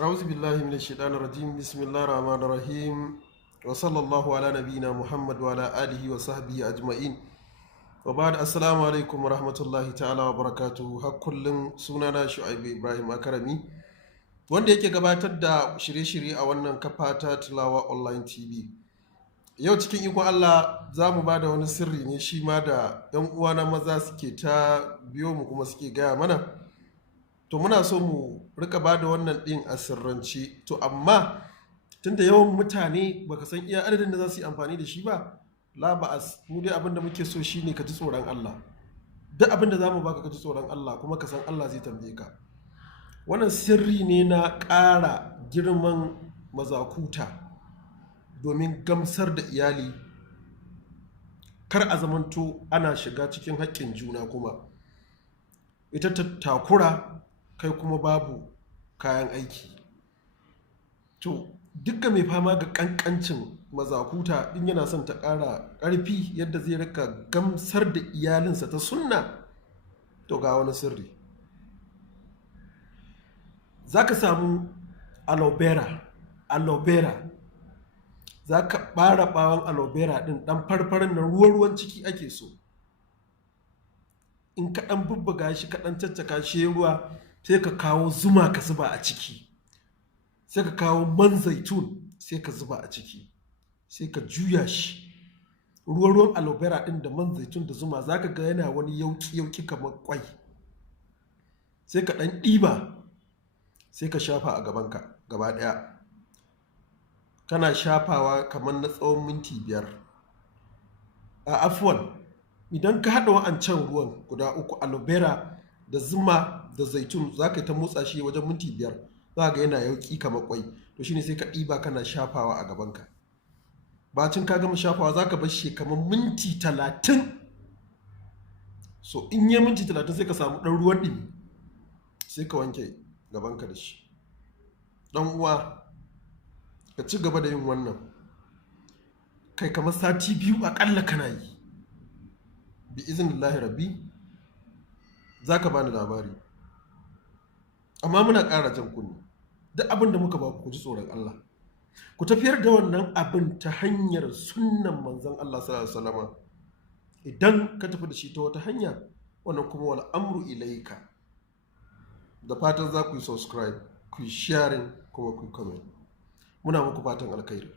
أعوذ بالله من الشيطان الرجيم بسم الله الرحمن الرحيم وصلى الله على نبينا محمد وعلى آله وصحبه أجمعين وبعد السلام عليكم ورحمة الله تعالى وبركاته كل سنانا شعيب إبراهيم أكرمي wanda yake gabatar da shirye-shirye a wannan kafa ta Tilawa Online TV. Yau cikin ikon Allah za mu ba da wani sirri ne shi ma da 'yan uwana maza suke ta biyo mu kuma suke gaya mana. To muna so mu rika ba da wannan ɗin a sirrance. To amma tunda yawan mutane baka san iya adadin da za su yi amfani da shi ba, la ba'as, mu dai abin da muke so shine ka ji tsoron Allah. Duk abin da za mu baka ka ji tsoron Allah kuma ka san Allah zai tambaye ka. Wannan sirri ne na ƙara girman mazakuta domin gamsar da iyali, kar a zamanto ana shiga cikin haƙƙin juna kuma ita ta takura kai kuma babu kayan aiki. To dukkan mai fama ga ƙanƙancin mazakuta in yana son ta ƙara ƙarfi yadda zai rika gamsar da iyalinsa ta sunna, to ga wani sirri. Za ka samu aloe vera, za ka ɓara ɓawon aloe vera ɗin ɗan farfarin na ruwan ciki ake so. In ka ɗan bubbuga shi ka ɗan caccaka shi ruwa, sai ka kawo zuma ka zuba a ciki, sai ka kawo man zaitun sai ka zuba a ciki, sai ka juya shi. Ruwan aloe vera ɗin da man zaitun da zuma za ka ga yana wani yauki kamar kwai. Sai ka ɗan ɗiba sai ka shafa a gabanka gaba ɗaya, kana shafawa kamar na tsawon minti 5. A afuwan, idan ka haɗa wa'ancan ruwan guda uku, aloe vera da zuma da zaitun, za ka yi ta motsa shi wajen minti 5, za ga yana yauki kamar kwai. To shine sai ka ɗiba kana shafawa a gabanka. Bacin ka gama shafawa za ka bar shi kamar minti 30. So in yi minti 30 sai ka samu ɗan ruwan ɗumi sai ka wanke gabanka da shi. Dan uwa, ka ci gaba da yin wannan kai kamar sati 2 akalla kana yi, bi iznillahi rabbi za ka bani labari. Amma muna ƙara jan kunni, duk abin da muka ba ku ji tsoron Allah, ku tafiyar da wannan abin ta hanyar sunnan manzon Allah sallallahu alaihi wasallam. Idan ka tafi da shi ta wata hanya, wannan kuma wal amru ilaika. Da fatan za ku yi subscribe, ku yi sharing kuma ku yi comment. Muna muku fatan alkhairi.